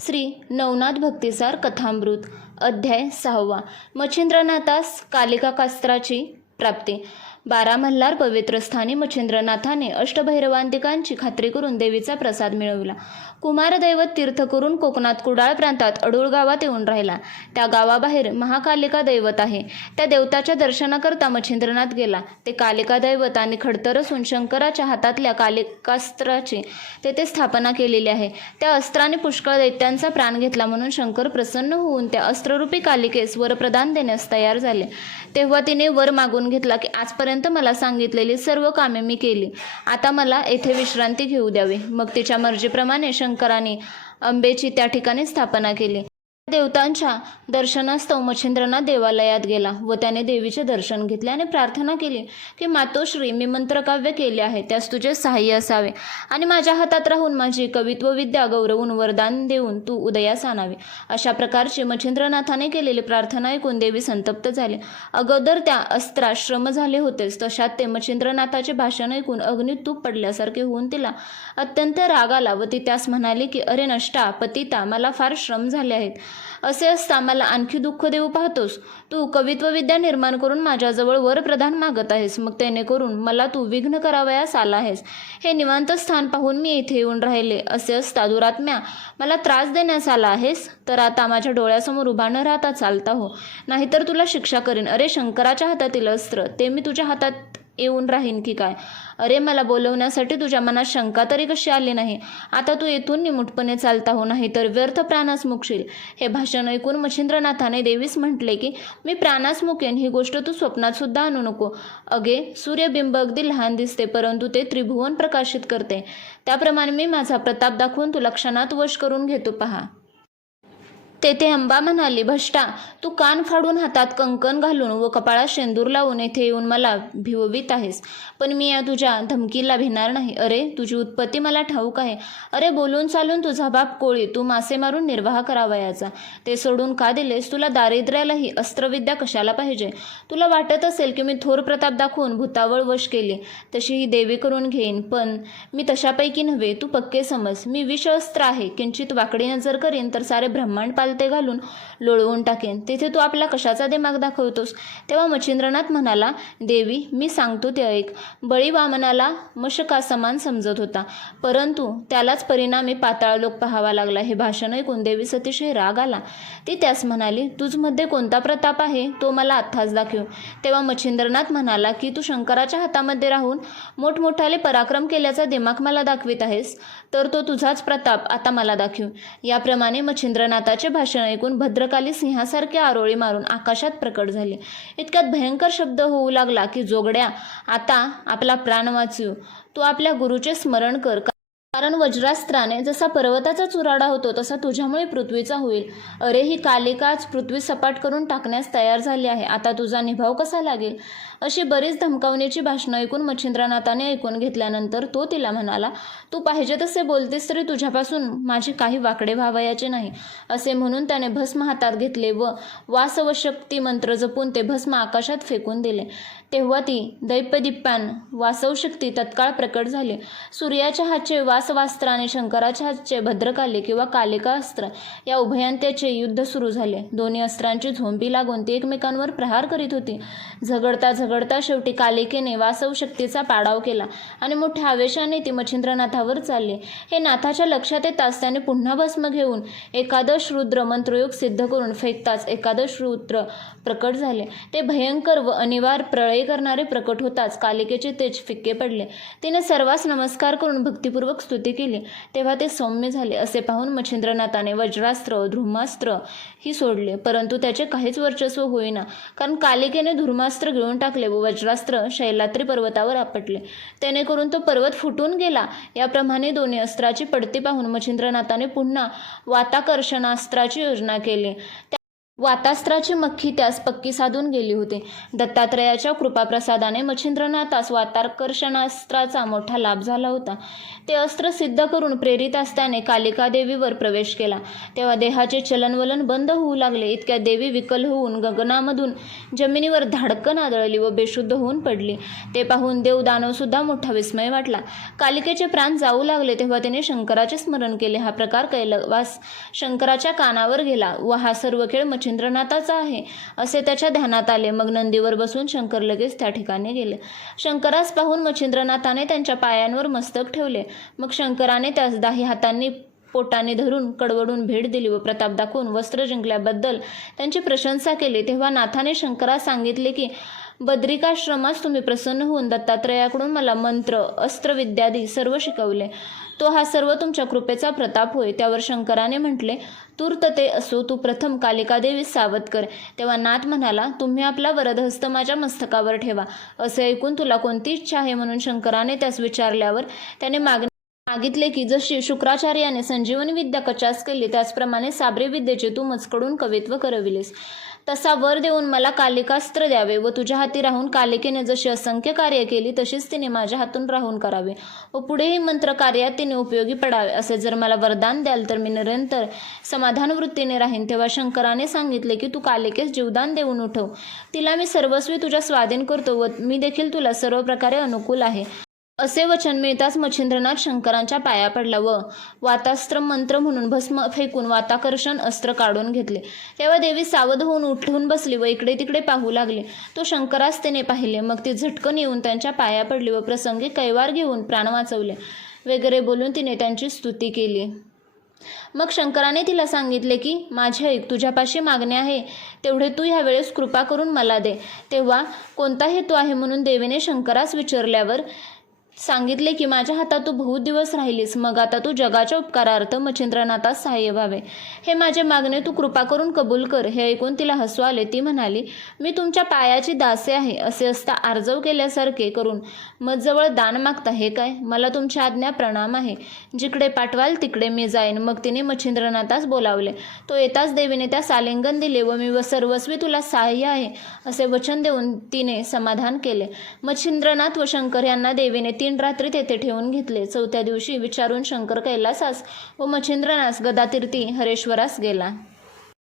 श्री नवनाथ भक्तिसार कथामृत अध्याय 6. मच्छिंद्रनाथास कालिकास्त्राची प्राप्ती. 12 मल्हार पवित्र स्थानी मच्छिंद्रनाथाने अष्टभैरवांतिकांची खात्री करून देवीचा प्रसाद मिळविला. कुमारदैवत तीर्थ करून कोकणात कुडाळ प्रांतात अडूळ गावात येऊन राहिला. त्या गावाबाहेर महाकालिका दैवत आहे. त्या देवताच्या दर्शनाकरता मच्छिंद्रनाथ गेला. ते कालिका दैवत आणि खडतर असून शंकराच्या हातातल्या कालिकास्त्राची तेथे स्थापना केलेली आहे. त्या अस्त्राने पुष्कळ दैत्यांचा प्राण घेतला म्हणून शंकर प्रसन्न होऊन त्या अस्त्ररूपी कालिकेस वरप्रदान देण्यास तयार झाले. तेव्हा तिने वर मागून घेतला की आजपर्यंत मला सांगितलेली सर्व कामे मी केली. आता मला येथे विश्रांती घेऊ द्यावी. मग तिच्या मर्जीप्रमाणे शंकराने अंबेची त्या ठिकाणी स्थापना केली. देवतांच्या दर्शनास्तव मच्छिंद्रनाथ देवालयात गेला व त्याने देवीचे दर्शन घेतले आणि प्रार्थना केली की मातोश्री, मी मंत्रकाव्य केले आहे, त्यास तुझे सहाय्य असावे आणि माझ्या हातात राहून माझी कवित्व विद्या गौरवून वरदान देऊन तू उदयास आणावे. अशा प्रकारची मच्छिंद्रनाथाने केलेली प्रार्थना ऐकून देवी संतप्त झाली. अगोदर त्या अस्त्रात श्रम झाले होतेच, तशात ते मच्छिंद्रनाथाचे भाषण ऐकून अग्नीत तूप पडल्यासारखे होऊन तिला अत्यंत राग आला व ती त्यास म्हणाली की अरे नष्टा, पतिता, मला फार श्रम झाले आहेत. असे असता मला आणखी दुःख देऊ पाहतोस. तू कवित्व विद्या निर्माण करून माझ्याजवळ वरप्रदान मागत आहेस. मग त्याने करून मला तू विघ्न करावयास आला आहेस. हे निवांत स्थान पाहून मी येथे येऊन राहिले. असे असता दुरात्म्या, मला त्रास देण्यास आला आहेस. तर आता माझ्या डोळ्यासमोर उभा न राहता चालता हो, नाहीतर तुला शिक्षा करेन. अरे शंकराच्या हातातील अस्त्र, ते मी तुझ्या हातात येऊन राहीन की काय? अरे मला बोलवण्यासाठी तुझ्या मनात शंका तरी कशी आली नाही? आता तू येथून निमूटपणे चालता हो, नाही तर व्यर्थ प्राणास मुकशील. हे भाषण ऐकून मच्छिंद्रनाथाने देवीस म्हटले की मी प्राणास मुकेन. ही गोष्ट तू स्वप्नात सुद्धा आणू नको. अगे, सूर्यबिंब अगदी लहान दिसते, परंतु ते त्रिभुवन प्रकाशित करते. त्याप्रमाणे मी माझा प्रताप दाखवून तुला क्षणात वश करून घेतो पहा. तेथे अंबा म्हणाली, भष्टा, तू कान फाडून हातात कंकण घालून व कपाळात शेंदूर लावून येथे येऊन मला भिववीत आहेस, पण मी या तुझ्या धमकीला भिणार नाही. अरे तुझी उत्पत्ती मला ठाऊक आहे. अरे बोलून चालून तुझा बाप कोळी, तू मासे मारून निर्वाह करावयाचा. ते सोडून का दिलेस? तुला दारिद्र्यालाही अस्त्रविद्या कशाला पाहिजे? तुला वाटत असेल की मी थोर प्रताप दाखवून भूतावळ वश केली, तशी ही देवी करून घेईन, पण मी तशापैकी नव्हे. तू पक्के समज, मी विष अस्त्र आहे. किंचित वाकडी नजर करीन तर सारे ब्रह्मांड ते घालून लोळवून टाकेन. तिथे तू आपला कशाचा दिमाग दाखवतोस? तेव्हा मच्छिंद्रनाथ म्हणाला, देवी, मी सांगतो ते ऐक. बळी वामनाला मशका समान समजत होता, परंतु त्यालाच परिणामी पाताळलोक पाहावा लागला. हे भाषण ऐकून देवीस अतिशय राग आला. ती त्यास म्हणाली, तुझमध्ये कोणता प्रताप आहे तो मला आत्ताच दाखव. तेव्हा मच्छिंद्रनाथ म्हणाला की तू शंकराच्या हातामध्ये राहून मोठमोठाले पराक्रम केल्याचा दिमाग मला दाखवित आहेस, तर तो तुझाच प्रताप आता मला दाखव. याप्रमाणे मच्छिंद्रनाथाचे भाषण ऐकून भद्रकाली सिंहासारखे आरोळी मारून आकाशात प्रकट झाले. इतक्यात भयंकर शब्द होऊ लागला की जोगड्या, आता आपला प्राण वाचव. तू आपल्या गुरुचे स्मरण कर, कारण वज्रास्त्राने जसा पर्वताचा चुराडा होतो तसा तुझ्यामुळे पृथ्वीचा होईल. अरे ही कालिकाच पृथ्वी सपाट करून टाकण्यास तयार झाली आहे. आता तुझा निभाव कसा लागेल? अशी बरीच धमकावण्याची भाषणं ऐकून मच्छिंद्रनाथाने ऐकून घेतल्यानंतर तो तिला म्हणाला, तू पाहिजे तसे बोलतेस तरी तुझ्यापासून माझी काही वाकडे व्हावयाचे नाही. असे म्हणून त्याने भस्म हातात घेतले व वासवशक्ती मंत्र जपून ते भस्म आकाशात फेकून दिले. तेव्हा ती दैप्यदीप्यान वासवशक्ती तत्काळ प्रकट झाली. सूर्याच्या हातचे वासवास्त्र आणि शंकराच्या हातचे भद्रकाली किंवा कालिका अस्त्र या उभयांत्याचे युद्ध सुरू झाले. दोन्ही अस्त्रांची झोंबी लागून ती एकमेकांवर प्रहार करीत होती. झगडता झगडता शेवटी कालिकेने वासवशक्तीचा पाडाव केला आणि मोठ्या आवेशाने ती मच्छिंद्रनाथावर चालली. हे नाथाच्या लक्षात येताच त्याने पुन्हा भस्म घेऊन एकादश रुद्र मंत्रयोग सिद्ध करून फेकताच एकादश रुद्र प्रकट झाले. ते भयंकर व अनिवार्य प्रळय करणारे प्रकट होताच कालिकेचे तेज फिक्के पडले. तिने सर्वांस नमस्कार करून भक्तिपूर्वक स्तुती केली. तेव्हा ते सौम्य झाले. असे पाहून मच्छिंद्रनाथाने वज्रास्त्र धूमास्त्र ही सोडले, परंतु त्याचे काहीच वर्चस्व होईना, कारण कालिकेने धूमास्त्र गिळून टाकले व वज्रास्त्र शैलात्री पर्वतावर आपटले. त्याने करून तो पर्वत फुटून गेला. याप्रमाणे दोन्ही अस्त्राची पडती पाहून मच्छिंद्रनाथाने पुन्हा वाताकर्षणास्त्राची योजना केली. वातास्त्राची मक्खी त्यास पक्की साधून गेली होती. दत्तात्रयाच्या कृपाप्रसादाने मच्छिंद्रनाथास वाताकर्षणास्त्राचा मोठा लाभ झाला होता. ते अस्त्र सिद्ध करून प्रेरित असल्याने कालिका देवीवर प्रवेश केला. तेव्हा देहाचे चलनवलन बंद होऊ लागले. इतक्या देवी विकल होऊन गगनामधून जमिनीवर धाडकन आदळली व बेशुद्ध होऊन पडली. ते पाहून देव दानवसुद्धा मोठा विस्मय वाटला. कालिकेचे प्राण जाऊ लागले तेव्हा तिने शंकराचे स्मरण केले. हा प्रकार कैलास शंकराच्या कानावर गेला व हा सर्व खेळ मच्छिंद्रनाथाचा आहे असे त्याच्या ध्यानात आले. मग नंदीवर बसून शंकर लगेच त्या ठिकाणी गेले. शंकरास पाहून मच्छिंद्रनाथाने त्यांच्या पायांवर मस्तक ठेवले. मग शंकराने त्यास 10 हातांनी पोटाने धरून कडवडून भेट दिली व प्रताप दाखवून वस्त्र जिंकल्याबद्दल त्यांची प्रशंसा केली. तेव्हा नाथाने शंकरास सांगितले की बद्रिकाश्रमास तुम्ही प्रसन्न होऊन दत्तात्रयाकडून मला मंत्र अस्त्रविद्यादी सर्व शिकवले. तो हा सर्व तुमच्या कृपेचा प्रताप होय. त्यावर शंकराने म्हटले, तूर्त ते असो, तू प्रथम कालिकादेवीस सावध कर. तेव्हा नाथ म्हणाला, तुम्ही आपला वरदहस्त माझ्या मस्तकावर ठेवा. असे ऐकून तुला कोणती इच्छा आहे म्हणून शंकराने त्यास विचारल्यावर त्याने मागितले की जशी शुक्राचार्याने संजीवनी विद्या कचास केली त्याचप्रमाणे साबरी विद्येचे तू मजकडून कवित्व करविलेस. तसा वर देऊन मला कालिकास्त्र द्यावे व तुझ्या हाती राहून कालिकेने जशी असंख्य कार्य केली तशीच तिने माझ्या हातून राहून करावे व पुढेही मंत्र कार्यात तिने उपयोगी पडावे. असे जर मला वरदान द्याल तर मी निरंतर समाधान वृत्तीने राहीन. तेव्हा शंकराने सांगितले की तू कालिकेस जीवदान देऊन उठव. तिला मी सर्वस्वी तुझ्या स्वाधीन करतो व मी देखील तुला सर्व प्रकारे अनुकूल आहे. असे वचन मिळताच मच्छिंद्रनाथ शंकरांच्या पाया पडला व वातास्त्र मंत्र म्हणून भस्म फेकून वाताकर्षण अस्त्र काढून घेतले. तेव्हा देवी सावध होऊन उठून बसली व इकडे तिकडे पाहू लागली. तो शंकरास तिने पाहिले. मग ती झटकन येऊन त्यांच्या पाया पडली व प्रसंगी कैवार घेऊन प्राण वाचवले वगैरे बोलून तिने त्यांची स्तुती केली. मग शंकराने तिला सांगितले की माझे ऐक, तुझ्यापाशी मागणे आहे तेवढे तू ह्या वेळेस कृपा करून मला दे. तेव्हा कोणता हेतू आहे म्हणून देवीने शंकरास विचारल्यावर सांगितले की माझ्या हातात तू बहुत दिवस राहिलीस. मग आता तू जगाच्या उपकारार्थ मच्छिंद्रनाथास सहाय्य व्हावे. हे माझे मागणे तू कृपा करून कबूल कर. हे ऐकून तिला हसू आले. ती म्हणाली, मी तुमच्या पायाची दासे आहे. असे असता आर्जव केल्यासारखे करून मजजवळ दान मागता हे काय? मला तुमची आज्ञा प्रणाम आहे. जिकडे पाठवाल तिकडे मी जाईन. मग तिने मच्छिंद्रनाथास बोलावले. तो येताच देवीने त्यास आलिंगन दिले व मी सर्वस्वी तुला सहाय्य आहे असे वचन देऊन तिने समाधान केले. मच्छिंद्रनाथ व शंकर यांना देवीने 3 रात्री तेथे ठेवून घेतले. 4थ्या दिवशी विचारून शंकर कैलासास व मच्छिंद्रनाथ गदातीर्थी हरेश्वरास गेला.